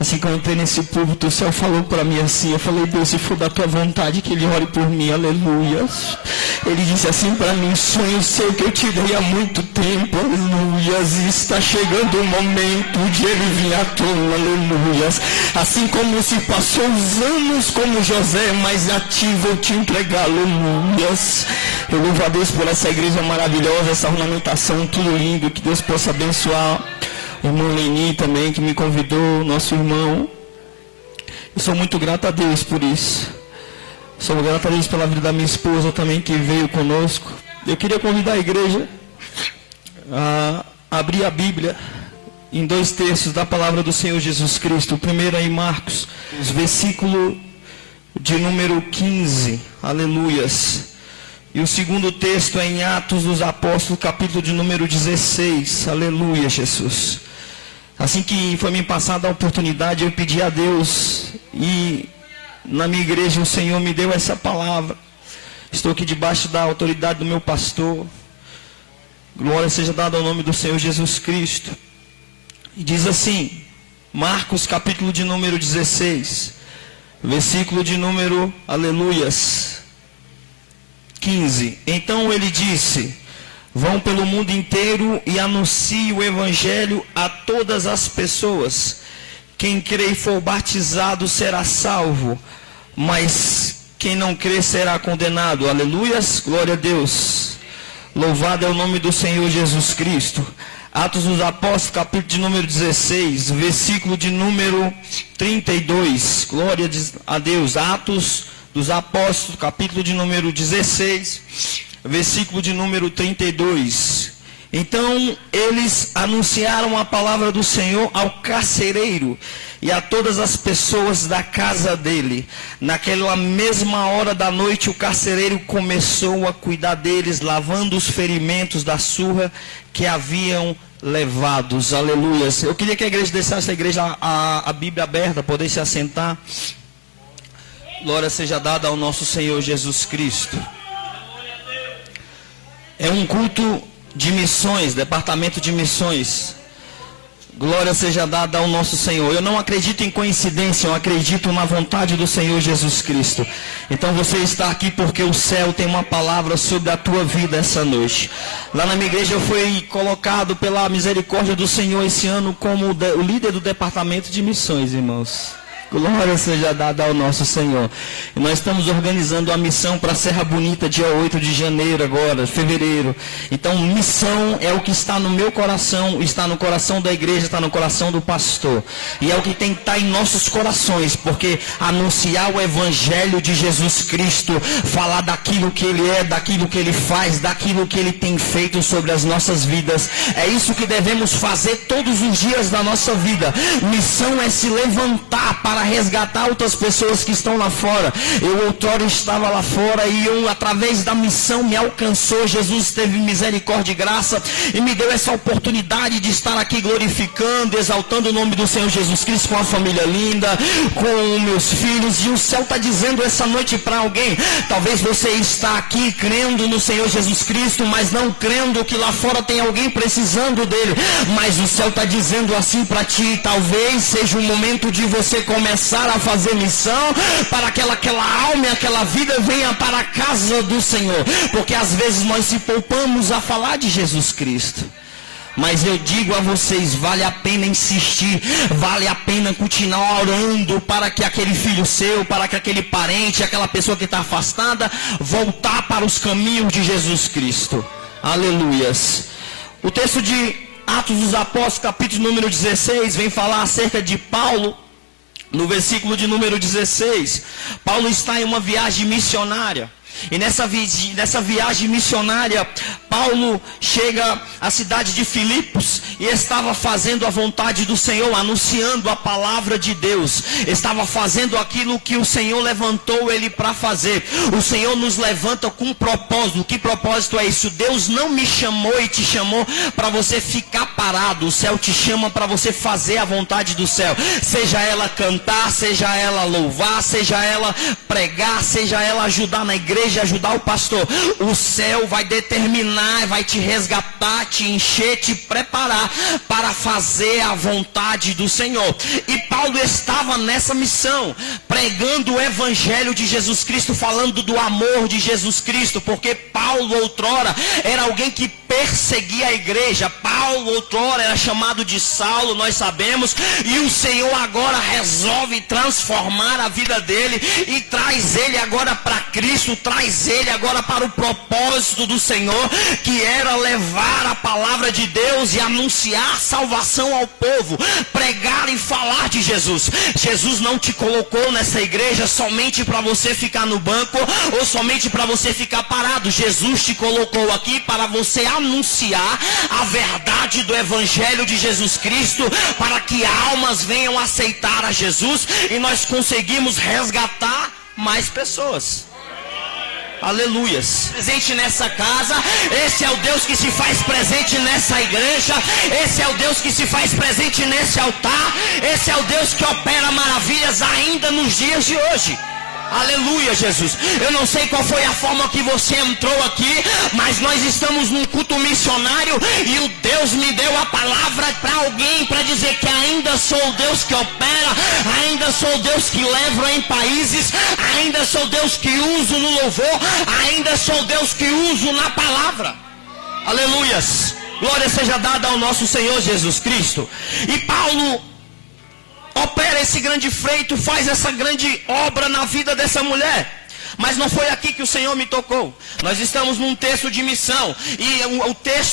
Assim que eu entrei nesse púlpito, o céu falou para mim assim, eu falei, Deus, se for da tua vontade que ele ore por mim, aleluia. Ele disse assim para mim, sonho seu que eu te dei há muito tempo, aleluia. E está chegando o momento de ele vir à tona, aleluia. Assim como se passou os anos como José, mas a ti vou te entregar, aleluia. Eu louvo a Deus por essa igreja maravilhosa, essa ornamentação, tudo lindo, que Deus possa abençoar. O irmão Leni também, que me convidou, nosso irmão. Eu sou muito grato a Deus por isso. Sou grato a Deus pela vida da minha esposa também, que veio conosco. Eu queria convidar a igreja a abrir a Bíblia em 2 textos da palavra do Senhor Jesus Cristo. O primeiro é em Marcos, versículo de número 15. Aleluias. E o segundo texto é em Atos dos Apóstolos, capítulo de número 16. Aleluia, Jesus. Assim que foi me passada a oportunidade, eu pedi a Deus, e na minha igreja o Senhor me deu essa palavra. Estou aqui debaixo da autoridade do meu pastor. Glória seja dada ao nome do Senhor Jesus Cristo. E diz assim, Marcos capítulo de número 16, versículo de número, aleluias, 15. Então ele disse: vão pelo mundo inteiro e anunciem o evangelho a todas as pessoas. Quem crer e for batizado será salvo, mas quem não crer será condenado. Aleluias, glória a Deus. Louvado é o nome do Senhor Jesus Cristo. Atos dos Apóstolos, capítulo de número 16, versículo de número 32. Glória a Deus. Atos dos Apóstolos, capítulo de número 16, versículo de número 32. Então eles anunciaram a palavra do Senhor ao carcereiro e a todas as pessoas da casa dele. Naquela mesma hora da noite, o carcereiro começou a cuidar deles, lavando os ferimentos da surra que haviam levados. Aleluia. Eu queria que a igreja deixasse a Bíblia aberta, poder se assentar. Glória seja dada ao nosso Senhor Jesus Cristo. É um culto de missões, departamento de missões. Glória seja dada ao nosso Senhor. Eu não acredito em coincidência, eu acredito na vontade do Senhor Jesus Cristo. Então você está aqui porque o céu tem uma palavra sobre a tua vida essa noite. Lá na minha igreja eu fui colocado pela misericórdia do Senhor esse ano como o líder do departamento de missões, irmãos. Glória seja dada ao nosso Senhor. E nós estamos organizando a missão para Serra Bonita, dia 8 de janeiro agora, fevereiro. Então, missão é o que está no meu coração, está no coração da igreja, está no coração do pastor. E é o que tem que estar em nossos corações, porque anunciar o evangelho de Jesus Cristo, falar daquilo que ele é, daquilo que ele faz, daquilo que ele tem feito sobre as nossas vidas. É isso que devemos fazer todos os dias da nossa vida. Missão é se levantar para resgatar outras pessoas que estão lá fora. Eu outrora estava lá fora e através da missão me alcançou. Jesus teve misericórdia e graça e me deu essa oportunidade de estar aqui glorificando, exaltando o nome do Senhor Jesus Cristo com a família linda, com meus filhos. E o céu está dizendo essa noite para alguém: talvez você está aqui crendo no Senhor Jesus Cristo, mas não crendo que lá fora tem alguém precisando dele. Mas o céu está dizendo assim para ti: talvez seja o momento de você começar a fazer missão para que aquela alma e aquela vida venha para a casa do Senhor. Porque às vezes nós se poupamos a falar de Jesus Cristo. Mas eu digo a vocês, vale a pena insistir, vale a pena continuar orando para que aquele filho seu, para que aquele parente, aquela pessoa que está afastada, voltar para os caminhos de Jesus Cristo. Aleluias. O texto de Atos dos Apóstolos, capítulo número 16, vem falar acerca de Paulo. No versículo de número 16, Paulo está em uma viagem missionária. E nessa viagem missionária, Paulo chega à cidade de Filipos e estava fazendo a vontade do Senhor, anunciando a palavra de Deus. Estava fazendo aquilo que o Senhor levantou ele para fazer. O Senhor nos levanta com um propósito. Que propósito é isso? Deus não me chamou e te chamou para você ficar parado. O céu te chama para você fazer a vontade do céu. Seja ela cantar, seja ela louvar, seja ela pregar, seja ela ajudar na igreja, igreja, ajudar o pastor. O céu vai determinar, vai te resgatar, te encher, te preparar para fazer a vontade do Senhor. E Paulo estava nessa missão, pregando o evangelho de Jesus Cristo, falando do amor de Jesus Cristo, porque Paulo outrora era alguém que perseguia a igreja. Paulo outrora era chamado de Saulo, nós sabemos, e o Senhor agora resolve transformar a vida dele e traz ele agora para Cristo, traz ele agora para o propósito do Senhor, que era levar a palavra de Deus e anunciar salvação ao povo, pregar e falar de Jesus. Jesus não te colocou nessa igreja somente para você ficar no banco ou somente para você ficar parado. Jesus te colocou aqui para você anunciar a verdade do evangelho de Jesus Cristo, para que almas venham aceitar a Jesus e nós conseguimos resgatar mais pessoas. Aleluias. Presente nessa casa, esse é o Deus que se faz presente nessa igreja, esse é o Deus que se faz presente nesse altar, esse é o Deus que opera maravilhas ainda nos dias de hoje. Aleluia, Jesus. Eu não sei qual foi a forma que você entrou aqui, mas nós estamos num culto missionário e o Deus me deu a palavra para alguém, para dizer que ainda sou o Deus que opera, ainda sou o Deus que leva em países, ainda sou o Deus que uso no louvor, ainda sou o Deus que uso na palavra. Aleluias. Glória seja dada ao nosso Senhor Jesus Cristo. E Paulo opera esse grande feito, faz essa grande obra na vida dessa mulher. Mas não foi aqui que o Senhor me tocou. Nós estamos num texto de missão. E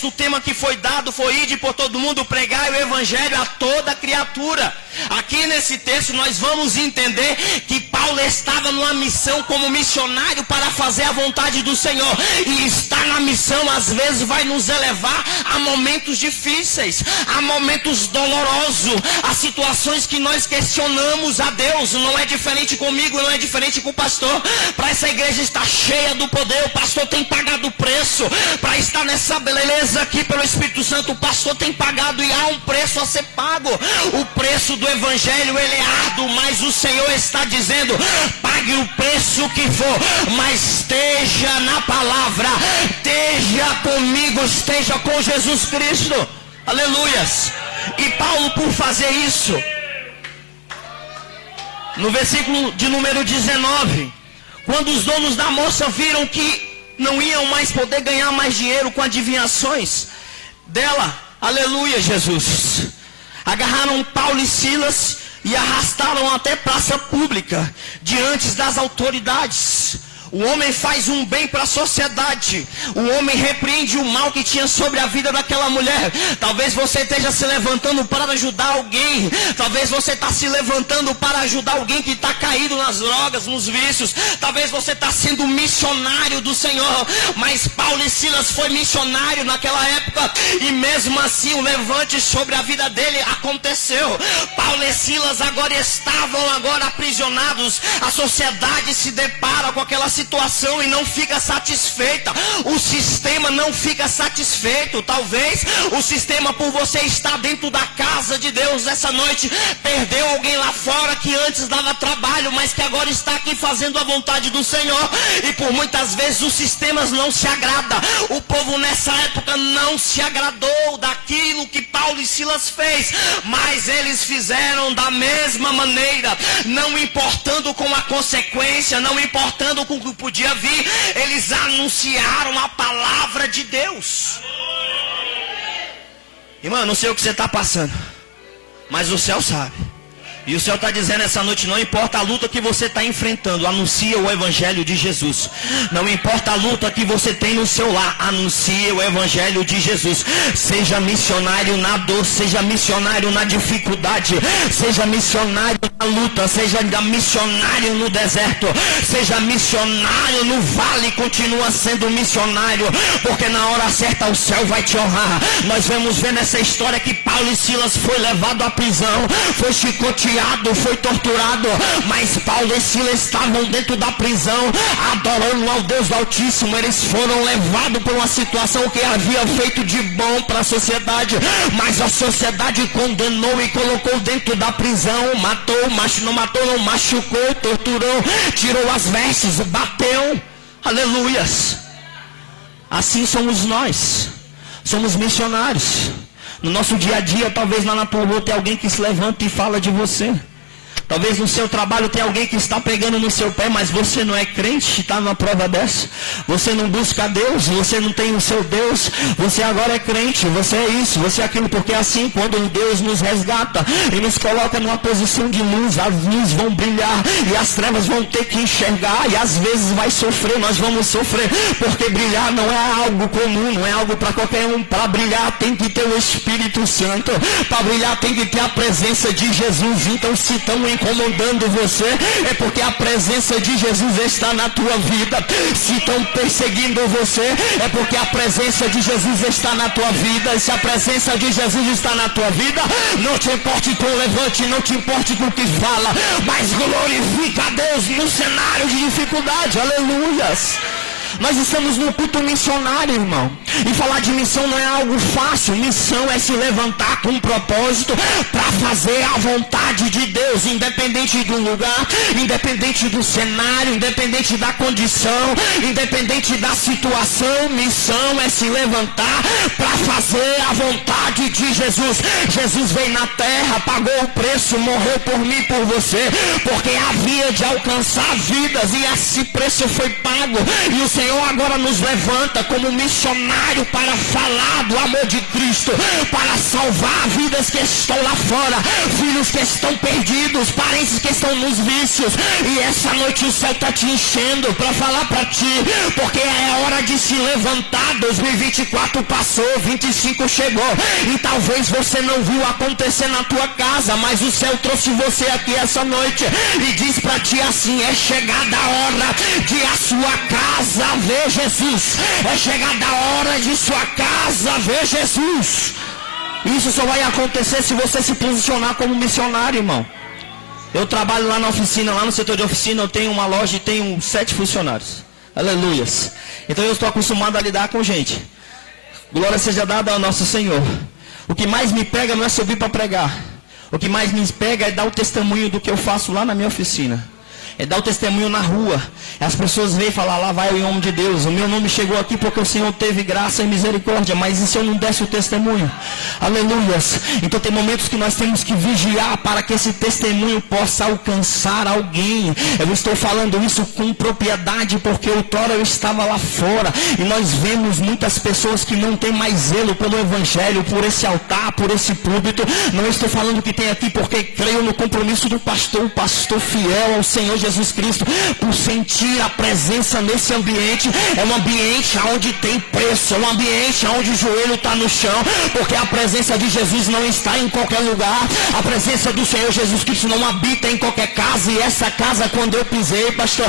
o tema que foi dado foi: ide por todo mundo, pregar o evangelho a toda criatura. Aqui nesse texto nós vamos entender que Paulo estava numa missão como missionário para fazer a vontade do Senhor. E estar na missão às vezes vai nos elevar a momentos difíceis, a momentos dolorosos, a situações que nós questionamos a Deus. Não é diferente comigo, não é diferente com o pastor. Para essa igreja estar cheia do poder, o pastor tem pagado o preço. Para estar nessa beleza aqui pelo Espírito Santo, o pastor tem pagado, e há um preço a ser pago. O preço do evangelho, ele é árduo, mas o Senhor está dizendo: pague o preço que for, mas esteja na palavra, esteja comigo, esteja com Jesus Cristo. Aleluias. E Paulo, por fazer isso, no versículo de número 19, quando os donos da moça viram que não iam mais poder ganhar mais dinheiro com adivinhações dela, aleluia, Jesus, agarraram Paulo e Silas e arrastaram até praça pública, diante das autoridades. O homem faz um bem para a sociedade. O homem repreende o mal que tinha sobre a vida daquela mulher. Talvez você esteja se levantando para ajudar alguém. Talvez você está se levantando para ajudar alguém que está caído nas drogas, nos vícios. Talvez você está sendo missionário do Senhor. Mas Paulo e Silas foi missionário naquela época, e mesmo assim o levante sobre a vida dele aconteceu. Paulo e Silas agora estavam aprisionados. A sociedade se depara com aquela situação e não fica satisfeita. O sistema não fica satisfeito. Talvez o sistema, por você estar dentro da casa de Deus essa noite, perdeu alguém lá fora que antes dava trabalho, mas que agora está aqui fazendo a vontade do Senhor. E por muitas vezes os sistemas não se agradam. O povo nessa época não se agradou daquilo que Paulo e Silas fez, mas eles fizeram da mesma maneira, não importando com a consequência, não importando com o que podia vir. Eles anunciaram a palavra de Deus. Irmão, não sei o que você está passando, mas o céu sabe. E o Senhor está dizendo essa noite: não importa a luta que você está enfrentando, anuncia o evangelho de Jesus. Não importa a luta que você tem no seu lar, anuncia o evangelho de Jesus. Seja missionário na dor, seja missionário na dificuldade, seja missionário na luta, seja missionário no deserto, seja missionário no vale, continua sendo missionário, porque na hora certa o céu vai te honrar. Nós vamos ver nessa história que Paulo e Silas foi levado à prisão, foi chicoteado, foi torturado, mas Paulo e Silas estavam dentro da prisão, adorando ao Deus Altíssimo. Eles foram levados por uma situação que havia feito de bom para a sociedade, mas a sociedade condenou e colocou dentro da prisão. Matou, não machucou, torturou, tirou as vestes, bateu. Aleluias. Assim somos nós. Somos missionários. No nosso dia a dia, talvez lá na tua rua tem alguém que se levanta e fala de você. Talvez no seu trabalho tem alguém que está pegando no seu pé, mas você não é crente, está numa prova dessa. Você não busca Deus, você não tem o seu Deus, você agora é crente, você é isso, você é aquilo, porque assim, quando Deus nos resgata e nos coloca numa posição de luz, as luzes vão brilhar e as trevas vão ter que enxergar, e às vezes vai sofrer, nós vamos sofrer, porque brilhar não é algo comum, não é algo para qualquer um. Para brilhar tem que ter o Espírito Santo, para brilhar tem que ter a presença de Jesus. Então, se estão incomodando você, é porque a presença de Jesus está na tua vida. Se estão perseguindo você, é porque a presença de Jesus está na tua vida. E se a presença de Jesus está na tua vida, não te importe com o levante, não te importe com o que fala, mas glorifica a Deus no cenário de dificuldade. Aleluias. Nós estamos no culto missionário, irmão. E falar de missão não é algo fácil. Missão é se levantar com um propósito para fazer a vontade de Deus, independente do lugar, independente do cenário, independente da condição, independente da situação. Missão é se levantar para fazer a vontade de Jesus. Jesus veio na terra, pagou o preço, morreu por mim e por você, porque havia de alcançar vidas, e esse preço foi pago. E o Senhor agora nos levanta como missionário para falar do amor de Cristo, para salvar vidas que estão lá fora, filhos que estão perdidos, parentes que estão nos vícios. E essa noite o céu está te enchendo para falar para ti, porque é hora de se levantar. 2024 passou, 25 chegou, e talvez você não viu acontecer na tua casa, mas o céu trouxe você aqui essa noite e diz para ti assim: é chegada a hora de a sua casa ver Jesus. É chegada a hora de sua casa ver Jesus. Isso só vai acontecer se você se posicionar como missionário, irmão. Eu trabalho lá na oficina, lá no setor de oficina, eu tenho uma loja e tenho 7 funcionários. Aleluias. Então eu estou acostumado a lidar com gente. Glória seja dada ao nosso Senhor. O que mais me pega não é subir para pregar. O que mais me pega é dar o testemunho do que eu faço lá na minha oficina. É dar o testemunho na rua. As pessoas veem e falam: lá vai o homem de Deus. O meu nome chegou aqui porque o Senhor teve graça e misericórdia. Mas e se eu não desse o testemunho? Aleluias. Então tem momentos que nós temos que vigiar para que esse testemunho possa alcançar alguém. Eu estou falando isso com propriedade, porque outrora eu estava lá fora e nós vemos muitas pessoas que não têm mais zelo pelo Evangelho, por esse altar, por esse púlpito. Não estou falando que tem aqui porque creio no compromisso do pastor, o pastor fiel ao Senhor Jesus Cristo, por sentir a presença nesse ambiente. É um ambiente onde tem preço, é um ambiente onde o joelho está no chão, porque a presença de Jesus não está em qualquer lugar. A presença do Senhor Jesus Cristo não habita em qualquer casa. E essa casa, quando eu pisei, pastor,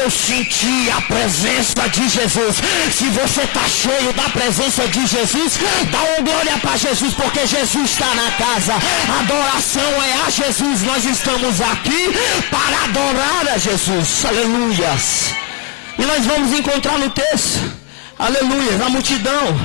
eu senti a presença de Jesus. Se você está cheio da presença de Jesus, dá uma glória para Jesus, porque Jesus está na casa. A adoração é a Jesus. Nós estamos aqui para adorar a Jesus. Aleluias. E nós vamos encontrar no texto, aleluia, a multidão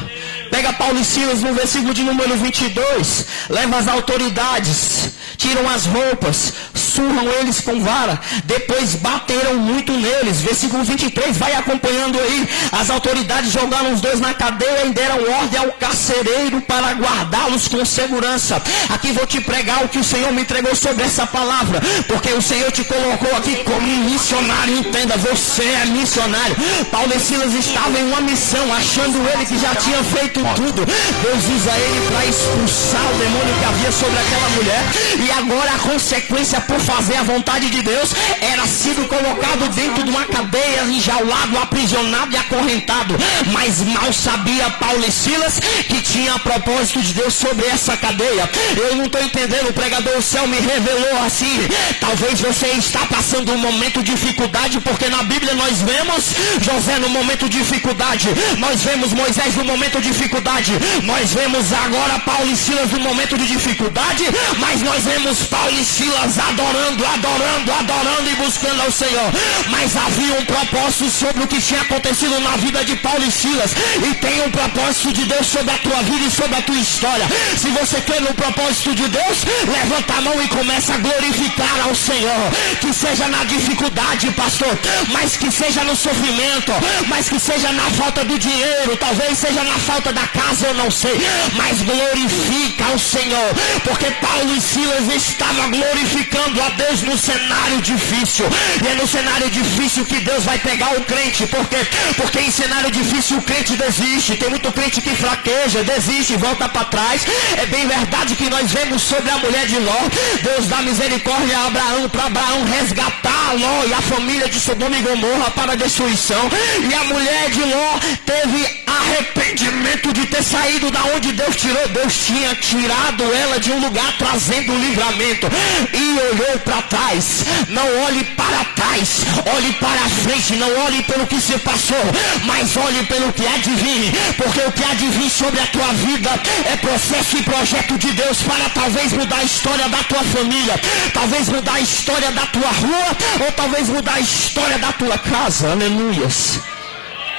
pega Paulo e Silas no versículo de número 22, leva as autoridades, tiram as roupas, surram eles com vara, depois bateram muito neles. Versículo 23, vai acompanhando aí. As autoridades jogaram os dois na cadeia e deram ordem ao carcereiro para guardá-los com segurança. Aqui vou te pregar o que o Senhor me entregou sobre essa palavra, porque o Senhor te colocou aqui como missionário. Entenda, você é missionário. Paulo e Silas estavam em uma missão, achando ele que já tinha feito tudo. Deus usa ele para expulsar o demônio que havia sobre aquela mulher, e agora a consequência por fazer a vontade de Deus era sido colocado dentro de uma cadeia, enjaulado, aprisionado e acorrentado. Mas mal sabia Paulo e Silas que tinha propósito de Deus sobre essa cadeia. Eu não estou entendendo, o pregador, o céu me revelou assim: talvez você está passando um momento de dificuldade, porque na Bíblia nós vemos José no momento de dificuldade, nós vemos Moisés no momento de dificuldade, nós vemos agora Paulo e Silas no momento de dificuldade, mas nós vemos Paulo e Silas adorando adorando e buscando ao Senhor. Mas havia um propósito sobre o que tinha acontecido na vida de Paulo e Silas. E tem um propósito de Deus sobre a tua vida e sobre a tua história. Se você crê no propósito de Deus, levanta a mão e começa a glorificar ao Senhor. Que seja na dificuldade, pastor, mas que seja no sofrimento, mas que seja na falta do dinheiro, talvez seja na falta da casa, eu não sei, mas glorifica ao Senhor, porque Paulo e Silas estavam glorificando a Deus no cenário difícil. E é no cenário difícil que Deus vai pegar o crente. Por quê? Porque em cenário difícil o crente desiste. Tem muito crente que fraqueja, desiste, volta para trás. É bem verdade que nós vemos sobre a mulher de Ló. Deus dá misericórdia a Abraão, para Abraão resgatar Ló e a família de Sodoma e Gomorra para a destruição. E a mulher de Ló teve arrependimento de ter saído da onde Deus tirou. Deus tinha tirado ela de um lugar trazendo o livramento. E olhou para trás. Não olhe para trás, olhe para a frente. Não olhe pelo que se passou, mas olhe pelo que há de vir. Porque o que há de vir sobre a tua vida é processo e projeto de Deus para talvez mudar a história da tua família, talvez mudar a história da tua rua, ou talvez mudar a história da tua casa. Aleluias.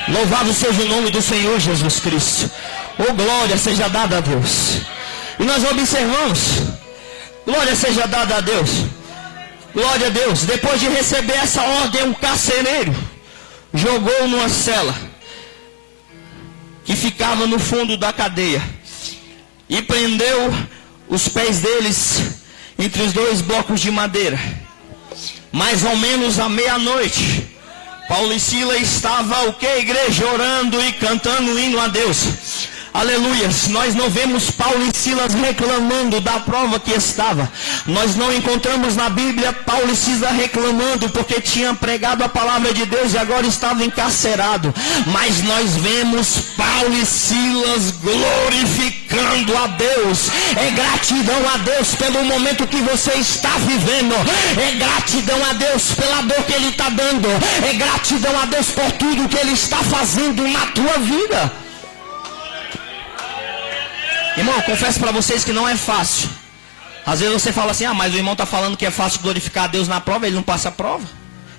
Louvado seja o nome do Senhor Jesus Cristo. Oh, glória seja dada a Deus. E nós observamos, glória seja dada a Deus. Glória a Deus. Depois de receber essa ordem, um carcereiro jogou numa cela que ficava no fundo da cadeia e prendeu os pés deles entre os dois blocos de madeira. Mais ou menos à meia-noite, Paulo e Silas estavam, igreja? Orando e cantando um hino a Deus. Aleluias. Nós não vemos Paulo e Silas reclamando da prova que estava. Nós não encontramos na Bíblia Paulo e Silas reclamando porque tinham pregado a palavra de Deus e agora estavam encarcerados. Mas nós vemos Paulo e Silas glorificando a Deus. É gratidão a Deus pelo momento que você está vivendo. É gratidão a Deus pela dor que Ele está dando. É gratidão a Deus por tudo que Ele está fazendo na tua vida. Irmão, confesso para vocês que não é fácil. Às vezes você fala assim, mas o irmão está falando que é fácil glorificar a Deus na prova, ele não passa a prova.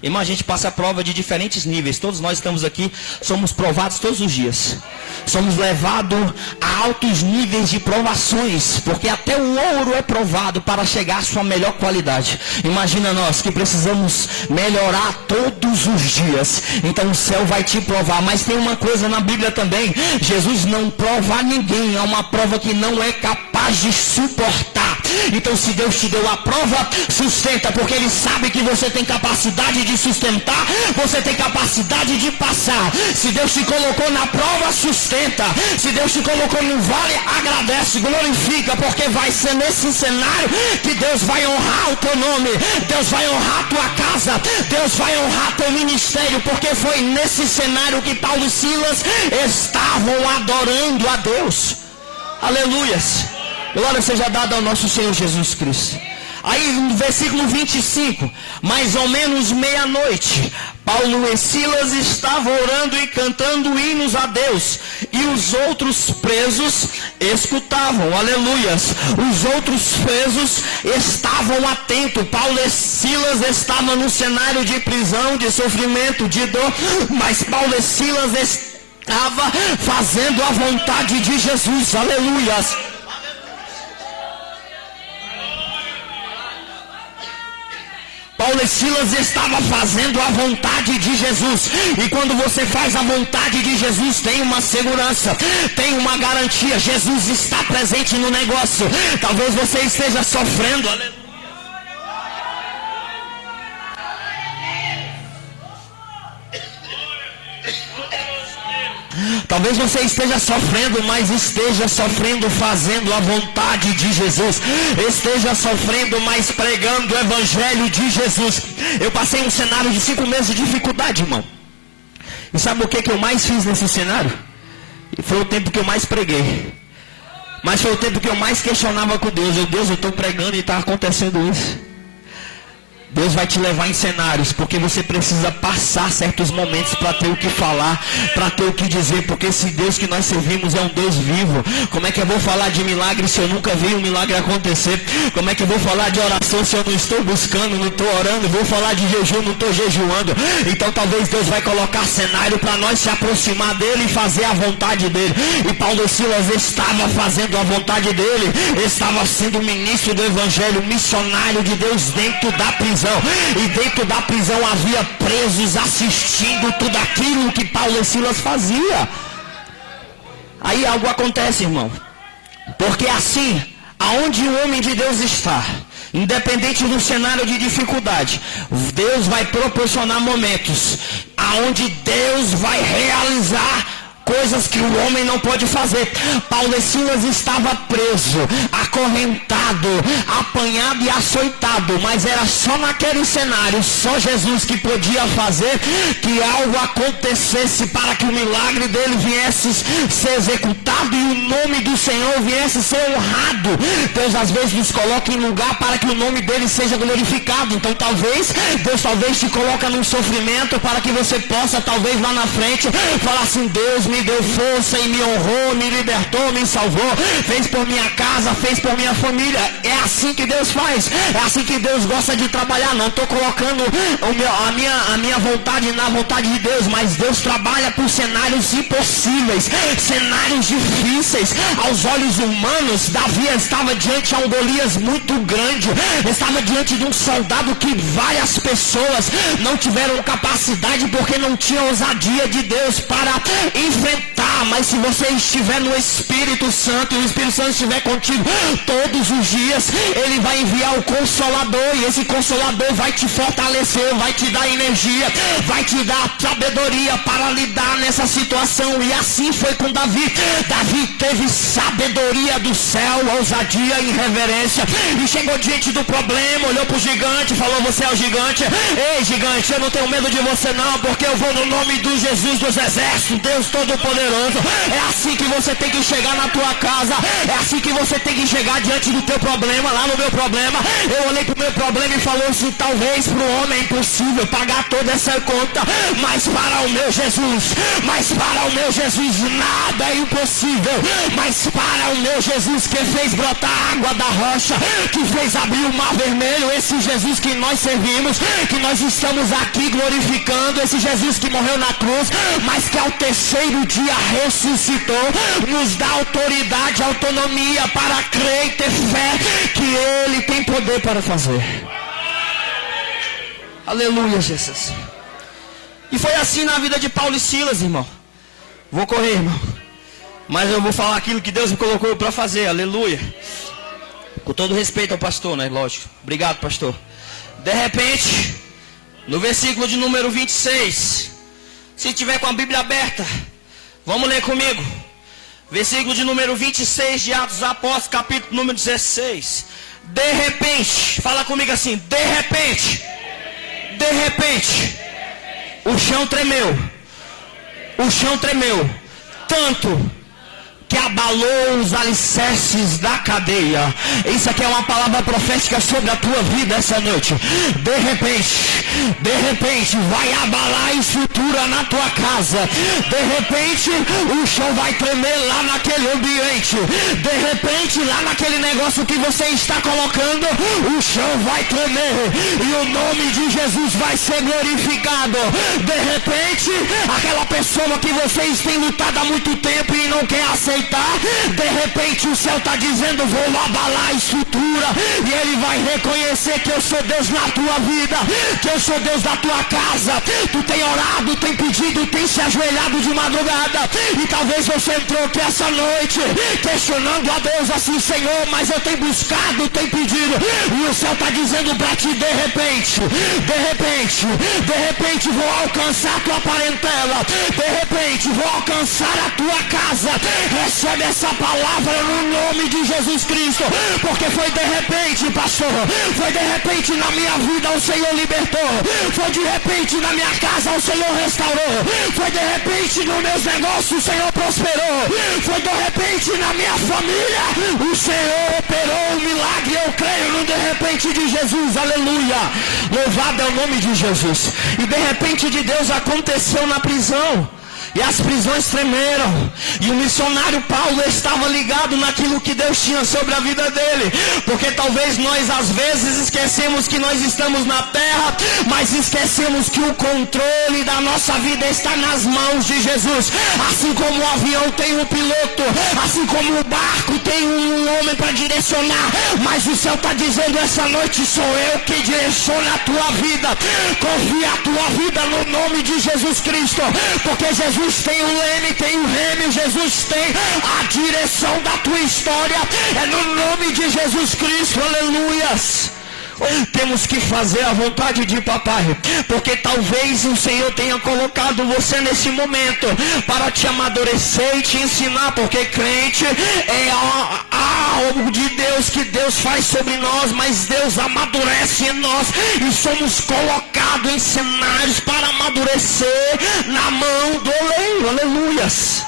Irmão, a gente passa a prova de diferentes níveis. Todos nós estamos aqui, somos provados todos os dias. Somos levados a altos níveis de provações, porque até o ouro é provado para chegar à sua melhor qualidade. Imagina nós que precisamos melhorar todos os dias. Então o céu vai te provar. Mas tem uma coisa na Bíblia também. Jesus não prova a ninguém. É uma prova que não é capaz de suportar. Então se Deus te deu a prova, sustenta, porque Ele sabe que você tem capacidade de sustentar, você tem capacidade de passar. Se Deus te colocou na prova, sustenta. Se Deus te colocou no vale, agradece, glorifica, porque vai ser nesse cenário que Deus vai honrar o teu nome, Deus vai honrar a tua casa, Deus vai honrar teu ministério, porque foi nesse cenário que Paulo e Silas estavam adorando a Deus. Aleluias. Glória seja dada ao nosso Senhor Jesus Cristo. Aí no versículo 25, mais ou menos meia-noite, Paulo e Silas estavam orando e cantando hinos a Deus, e os outros presos escutavam. Aleluias. Os outros presos estavam atentos. Paulo e Silas estavam no cenário de prisão, de sofrimento, de dor, mas Paulo e Silas estavam fazendo a vontade de Jesus. Aleluias. Paulo e Silas estavam fazendo a vontade de Jesus. E quando você faz a vontade de Jesus, tem uma segurança, tem uma garantia. Jesus está presente no negócio. Talvez você esteja sofrendo. Aleluia. Talvez você esteja sofrendo, mas esteja sofrendo fazendo a vontade de Jesus. Esteja sofrendo, mas pregando o evangelho de Jesus. Eu passei um cenário de 5 meses de dificuldade, irmão. E sabe o que eu mais fiz nesse cenário? Foi o tempo que eu mais preguei. Mas foi o tempo que eu mais questionava com Deus. Deus, eu estou pregando e está acontecendo isso. Deus vai te levar em cenários, porque você precisa passar certos momentos para ter o que falar, para ter o que dizer, porque esse Deus que nós servimos é um Deus vivo. Como é que eu vou falar de milagre se eu nunca vi um milagre acontecer? Como é que eu vou falar de oração se eu não estou buscando, não estou orando? Vou falar de jejum, não estou jejuando? Então talvez Deus vai colocar cenário para nós se aproximar dele e fazer a vontade dele. E Paulo e Silas estava fazendo a vontade dele, estava sendo ministro do evangelho, missionário de Deus dentro da prisão. E dentro da prisão havia presos assistindo tudo aquilo que Paulo e Silas fazia. Aí algo acontece, irmão. Porque assim, aonde o homem de Deus está, independente do cenário de dificuldade, Deus vai proporcionar momentos aonde Deus vai realizar coisas que o homem não pode fazer. Paulo e Silas estava preso, acorrentado, apanhado e açoitado, mas era só naquele cenário, só Jesus que podia fazer que algo acontecesse para que o milagre dele viesse ser executado e o nome do Senhor viesse ser honrado. Deus às vezes nos coloca em lugar para que o nome dele seja glorificado. Então Deus te coloca num sofrimento para que você possa talvez lá na frente falar assim: Deus me deu força e me honrou, me libertou, me salvou, fez por minha casa, fez por minha família. É assim que Deus faz, é assim que Deus gosta de trabalhar. Não estou colocando a minha vontade na vontade de Deus, mas Deus trabalha por cenários impossíveis, cenários difíceis. Aos olhos humanos, Davi estava diante de um Golias muito grande, estava diante de um soldado que várias pessoas não tiveram capacidade porque não tinha ousadia de Deus para enfrentar. Mas se você estiver no Espírito Santo e o Espírito Santo estiver contigo todos os dias, ele vai enviar o Consolador, e esse Consolador vai te fortalecer, vai te dar energia, vai te dar sabedoria para lidar nessa situação. E assim foi com Davi. Davi teve sabedoria do céu, ousadia e reverência, e chegou diante do problema, olhou para o gigante e falou: você é o gigante? Ei, gigante, eu não tenho medo de você não, porque eu vou no nome do Jesus dos exércitos, Deus Todo-Poderoso. É assim que você tem que chegar na tua casa, é assim que você tem que chegar diante do teu problema. Lá no meu problema, eu olhei para o meu problema e falou assim: talvez para o homem é impossível pagar toda essa conta, mas para o meu Jesus nada é impossível. Mas para o meu Jesus, que fez brotar água da rocha, que fez abrir o mar vermelho, esse Jesus que nós servimos, que nós estamos aqui glorificando, esse Jesus que morreu na cruz, mas que ao terceiro dia ressuscitou, nos dá autoridade, autonomia para crer e ter fé que ele tem poder para fazer. Aleluia, Jesus. E foi assim na vida de Paulo e Silas, irmão. Vou correr, irmão, mas eu vou falar aquilo que Deus me colocou para fazer. Aleluia. Com todo respeito ao pastor, né? Lógico. Obrigado, pastor. De repente, no versículo de número 26, se tiver com a Bíblia aberta, vamos ler comigo. Versículo de número 26 de Atos dos Apóstolos, capítulo número 16. De repente, fala comigo assim: de repente, o chão tremeu. O chão tremeu, tanto que abalou os alicerces da cadeia. Isso aqui é uma palavra profética sobre a tua vida essa noite. De repente, vai abalar a estrutura na tua casa. De repente, o chão vai tremer lá naquele ambiente. De repente, lá naquele negócio que você está colocando, o chão vai tremer e o nome de Jesus vai ser glorificado. De repente, aquela pessoa que vocês têm lutado há muito tempo e não quer aceitar, de repente o céu está dizendo: vou abalar a estrutura, e ele vai reconhecer que eu sou Deus na tua vida, que eu sou Deus da tua casa. Tu tem orado, tem pedido, tem se ajoelhado de madrugada, e talvez você entrou aqui essa noite questionando a Deus assim: Senhor, mas eu tenho buscado, tenho pedido, e o céu está dizendo para ti: de repente vou alcançar a tua parentela, de repente vou alcançar a tua casa. Recebe essa palavra no nome de Jesus Cristo, porque foi de repente, pastor, foi de repente na minha vida o Senhor libertou, foi de repente na minha casa o Senhor restaurou, foi de repente nos meus negócios o Senhor prosperou, foi de repente na minha família o Senhor operou um milagre. Eu Eu creio no de repente de Jesus, aleluia. Louvado é o nome de Jesus. E de repente de Deus aconteceu na prisão. E as prisões tremeram. E o missionário Paulo estava ligado naquilo que Deus tinha sobre a vida dele. Porque talvez nós às vezes esquecemos que nós estamos na terra, mas esquecemos que o controle da nossa vida está nas mãos de Jesus. Assim como o avião tem um piloto, assim como o barco tem um homem para direcionar, mas o céu está dizendo essa noite: sou eu que direciono a tua vida. Confia a tua vida no nome de Jesus Cristo, porque Jesus tem o leme, tem o reme, Jesus tem a direção da tua história. É no nome de Jesus Cristo, aleluias. Temos que fazer a vontade de papai, porque talvez o Senhor tenha colocado você nesse momento para te amadurecer e te ensinar, porque crente é algo de Deus que Deus faz sobre nós, mas Deus amadurece em nós e somos colocados em cenários para amadurecer na mão do oleiro, aleluias.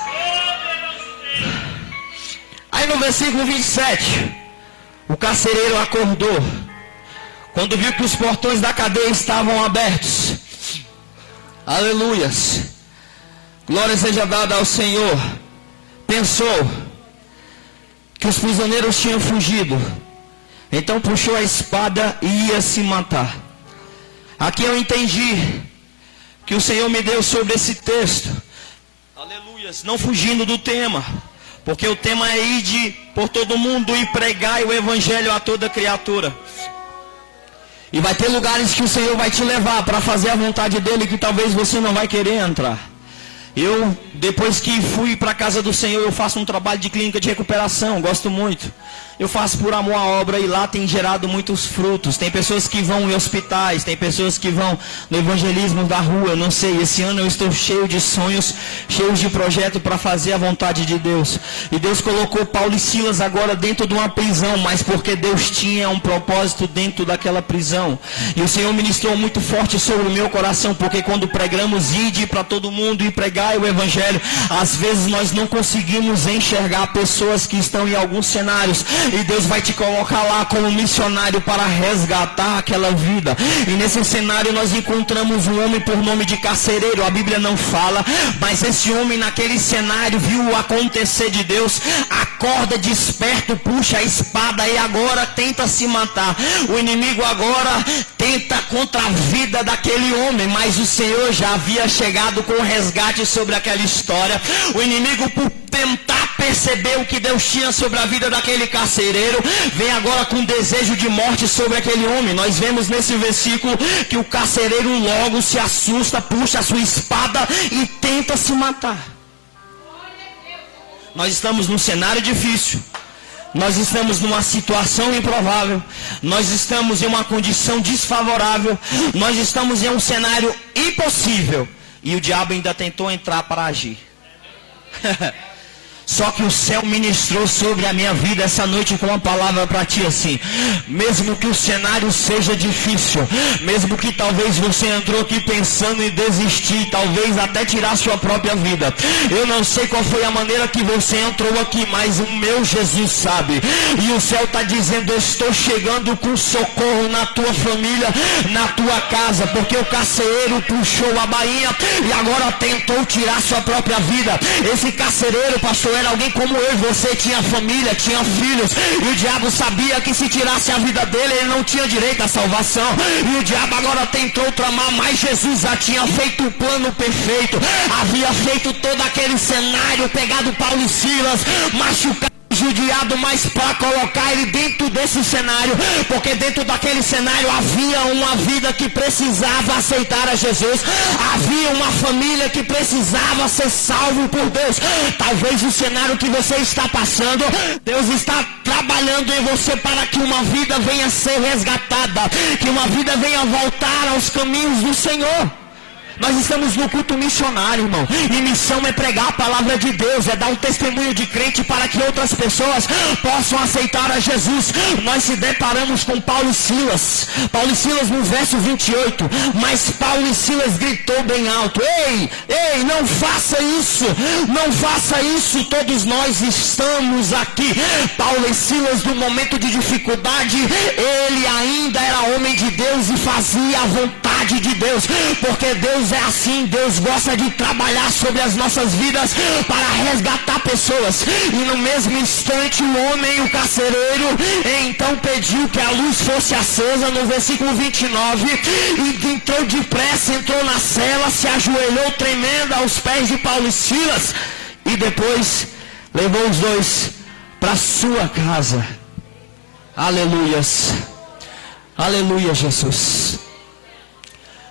Aí no versículo 27, o carcereiro acordou quando viu que os portões da cadeia estavam abertos. Aleluias. Glória seja dada ao Senhor. Pensou que os prisioneiros tinham fugido. Então puxou a espada e ia se matar. Aqui eu entendi que o Senhor me deu sobre esse texto. Aleluias. Não fugindo do tema. Porque o tema é ir por todo mundo e pregar o evangelho a toda criatura. E vai ter lugares que o Senhor vai te levar para fazer a vontade dele, que talvez você não vai querer entrar. Eu, depois que fui para a casa do Senhor, eu faço um trabalho de clínica de recuperação, gosto muito. Eu faço por amor à obra e lá tem gerado muitos frutos. Tem pessoas que vão em hospitais, tem pessoas que vão no evangelismo da rua, eu não sei. Esse ano eu estou cheio de sonhos, cheio de projeto para fazer a vontade de Deus. E Deus colocou Paulo e Silas agora dentro de uma prisão, mas porque Deus tinha um propósito dentro daquela prisão. E o Senhor ministrou muito forte sobre o meu coração, porque quando pregamos, ide para todo mundo e pregai o evangelho, às vezes nós não conseguimos enxergar pessoas que estão em alguns cenários. E Deus vai te colocar lá como missionário para resgatar aquela vida. E nesse cenário nós encontramos um homem por nome de carcereiro. A Bíblia não fala, mas esse homem naquele cenário viu o acontecer de Deus. Acorda desperto, puxa a espada e agora tenta se matar. O inimigo agora tenta contra a vida daquele homem, mas o Senhor já havia chegado com o resgate sobre aquela história. O inimigo, por tentar perceber o que Deus tinha sobre a vida daquele carcereiro, vem agora com desejo de morte sobre aquele homem. Nós vemos nesse versículo que o carcereiro logo se assusta, puxa a sua espada e tenta se matar. Nós estamos num cenário difícil. Nós estamos numa situação improvável. Nós estamos em uma condição desfavorável. Nós estamos em um cenário impossível. E o diabo ainda tentou entrar para agir. Só que o céu ministrou sobre a minha vida essa noite com uma palavra para ti assim: mesmo que o cenário seja difícil, mesmo que talvez você entrou aqui pensando em desistir, talvez até tirar sua própria vida, eu não sei qual foi a maneira que você entrou aqui, mas o meu Jesus sabe. E o céu está dizendo: eu estou chegando com socorro na tua família, na tua casa, porque o carcereiro puxou a bainha e agora tentou tirar sua própria vida. Esse carcereiro, pastor, era alguém como eu e você, tinha família, tinha filhos, e o diabo sabia que se tirasse a vida dele, ele não tinha direito à salvação. E o diabo agora tentou tramar, mas Jesus já tinha feito o plano perfeito, havia feito todo aquele cenário, pegado Paulo e Silas, machucado, judiado, mas para colocar ele dentro desse cenário, porque dentro daquele cenário havia uma vida que precisava aceitar a Jesus, havia uma família que precisava ser salvo por Deus. Talvez o cenário que você está passando, Deus está trabalhando em você para que uma vida venha ser resgatada, que uma vida venha voltar aos caminhos do Senhor. Nós estamos no culto missionário, irmão. E missão é pregar a palavra de Deus, é dar um testemunho de crente para que outras pessoas possam aceitar a Jesus. Nós se deparamos com Paulo e Silas. Paulo e Silas no verso 28. Mas Paulo e Silas gritou bem alto: ei, não faça isso, não faça isso, todos nós estamos aqui. Paulo e Silas, no momento de dificuldade, ele ainda era homem de Deus e fazia a vontade de Deus, porque Deus é assim. Deus gosta de trabalhar sobre as nossas vidas para resgatar pessoas. E no mesmo instante o homem, o carcereiro, então pediu que a luz fosse acesa, no versículo 29, e entrou depressa, entrou na cela, se ajoelhou tremendo aos pés de Paulo e Silas, e depois levou os dois para sua casa. Aleluias, aleluia, Jesus.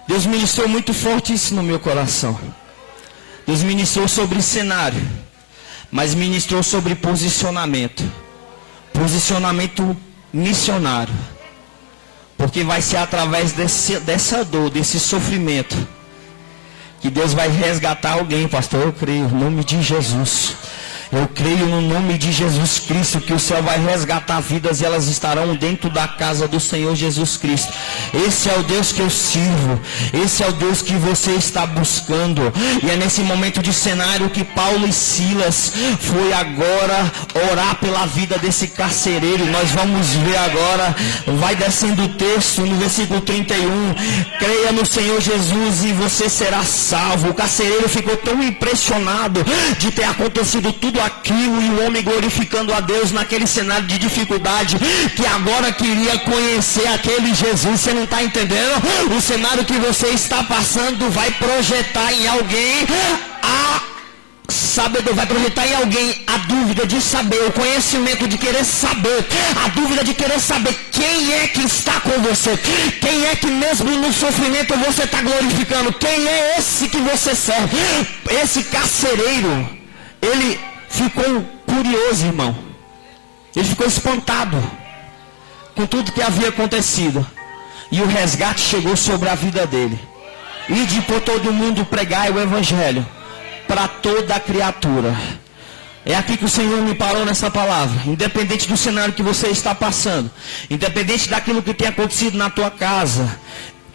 Deus ministrou muito forte isso no meu coração. Deus ministrou sobre cenário, mas ministrou sobre posicionamento. Posicionamento missionário. Porque vai ser através dessa dor, desse sofrimento, que Deus vai resgatar alguém, pastor. Eu creio, no nome de Jesus. Eu creio no nome de Jesus Cristo que o céu vai resgatar vidas e elas estarão dentro da casa do Senhor Jesus Cristo. Esse é o Deus que eu sirvo. Esse é o Deus que você está buscando. E é nesse momento de cenário que Paulo e Silas foi agora orar pela vida desse carcereiro. E nós vamos ver agora, vai descendo o texto no versículo 31. Creia no Senhor Jesus e você será salvo. O carcereiro ficou tão impressionado de ter acontecido tudo aquilo e o homem glorificando a Deus naquele cenário de dificuldade, que agora queria conhecer aquele Jesus. Você não está entendendo? O cenário que você está passando vai projetar em alguém a sabedoria, vai projetar em alguém a dúvida de saber, o conhecimento de querer saber, a dúvida de querer saber quem é que está com você, quem é que mesmo no sofrimento você está glorificando, quem é esse que você serve. Esse carcereiro, ele ficou curioso, irmão. Ele ficou espantado com tudo que havia acontecido. E o resgate chegou sobre a vida dele. Ide por todo mundo pregai o evangelho para toda a criatura. É aqui que o Senhor me parou nessa palavra. Independente do cenário que você está passando, independente daquilo que tem acontecido na tua casa,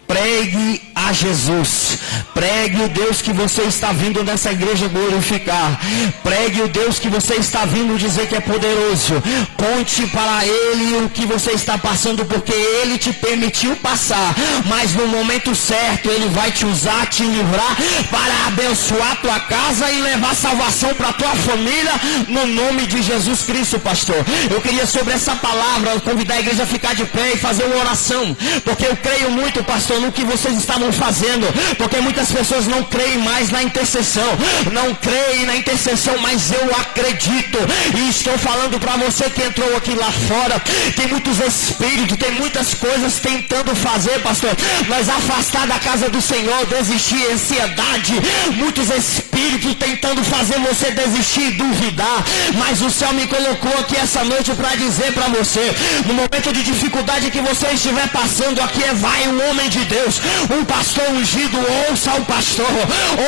pregue a Jesus. Pregue o Deus que você está vindo nessa igreja glorificar. Pregue o Deus que você está vindo dizer que é poderoso. Conte para Ele o que você está passando, porque Ele te permitiu passar. Mas no momento certo Ele vai te usar, te livrar para abençoar a tua casa e levar salvação para a tua família, no nome de Jesus Cristo, pastor. Eu queria sobre essa palavra convidar a igreja a ficar de pé e fazer uma oração, porque eu creio muito, pastor, no que vocês estavam fazendo, porque muitas pessoas não creem mais na intercessão, não creem na intercessão, mas eu acredito, e estou falando para você que entrou aqui lá fora, tem muitos espíritos, tem muitas coisas tentando fazer, pastor, nós afastar da casa do Senhor, desistir, ansiedade, muitos espíritos tentando fazer você desistir e duvidar, mas o céu me colocou aqui essa noite para dizer para você, no momento de dificuldade que você estiver passando, aqui vai um homem de Deus, um pastor ungido. Ouça o pastor,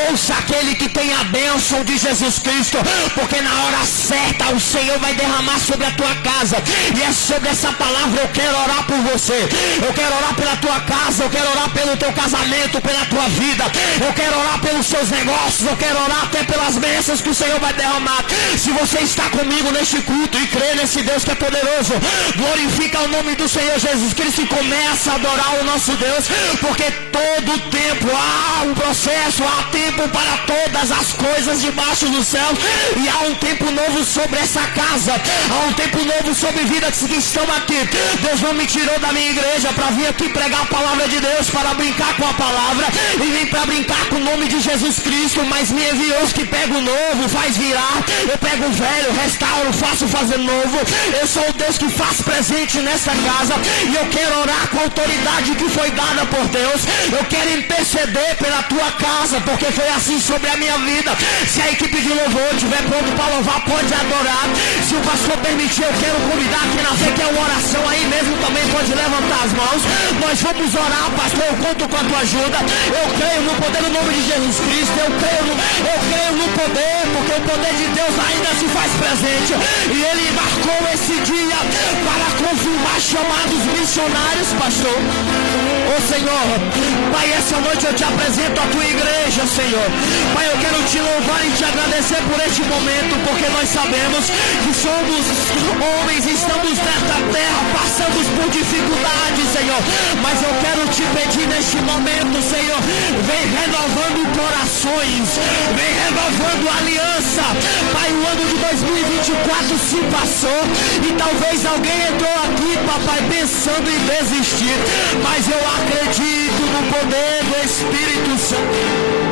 ouça aquele que tem a bênção de Jesus Cristo, porque na hora certa o Senhor vai derramar sobre a tua casa, e é sobre essa palavra eu quero orar por você, eu quero orar pela tua casa, eu quero orar pelo teu casamento, pela tua vida, eu quero orar pelos seus negócios, eu quero orar até pelas bênçãos que o Senhor vai derramar. Se você está comigo neste culto e crê nesse Deus que é poderoso, glorifica o nome do Senhor Jesus Cristo e começa a adorar o nosso Deus, porque todo tempo há um processo, há tempo para todas as coisas debaixo do céu, e há um tempo novo sobre essa casa, há um tempo novo sobre vidas que estão aqui. Deus não me tirou da minha igreja para vir aqui pregar a palavra de Deus, para brincar com a palavra e nem para brincar com o nome de Jesus Cristo, mas me enviou que pega o novo, faz virar, eu pego o velho, restauro, faço fazer novo. Eu sou o Deus que faz presente nesta casa, e eu quero orar com a autoridade que foi dada por por Deus. Eu quero interceder pela tua casa, porque foi assim sobre a minha vida. Se a equipe de louvor estiver pronto para louvar, pode adorar. Se o pastor permitir, eu quero convidar quem na fé quer uma oração aí mesmo, também pode levantar as mãos. Nós vamos orar, pastor, eu conto com a tua ajuda. Eu creio no poder do nome de Jesus Cristo. Eu creio no poder, porque o poder de Deus ainda se faz presente. E Ele marcou esse dia para confirmar chamados missionários, pastor. Ô Senhor, Pai, essa noite eu te apresento a tua igreja, Senhor. Pai, eu quero te louvar e te agradecer por este momento, porque nós sabemos que somos homens, estamos nesta terra, passamos por dificuldades, Senhor. Mas eu quero te pedir neste momento, Senhor, vem renovando corações, vem renovando aliança. Pai, o ano de 2024 se passou e talvez alguém entrou aqui, papai, pensando em desistir, mas eu acredito no poder do Espírito Santo.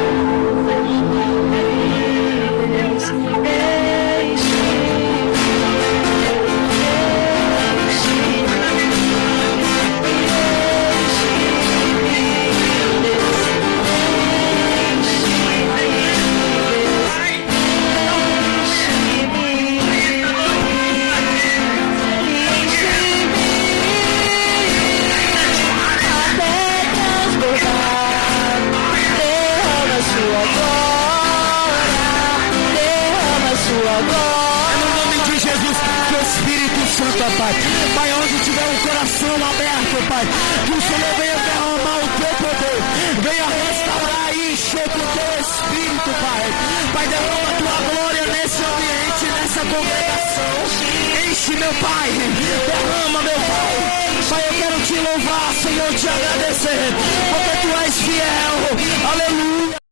Pai, Pai, onde tiver um coração aberto, Pai, que o Senhor venha derramar o teu poder, venha restaurar e encher com o teu Espírito, Pai. Pai, derrama a tua glória nesse ambiente, nessa congregação. Enche, meu Pai, derrama, meu Pai. Pai, eu quero te louvar, Senhor, te agradecer, porque tu és fiel. Aleluia.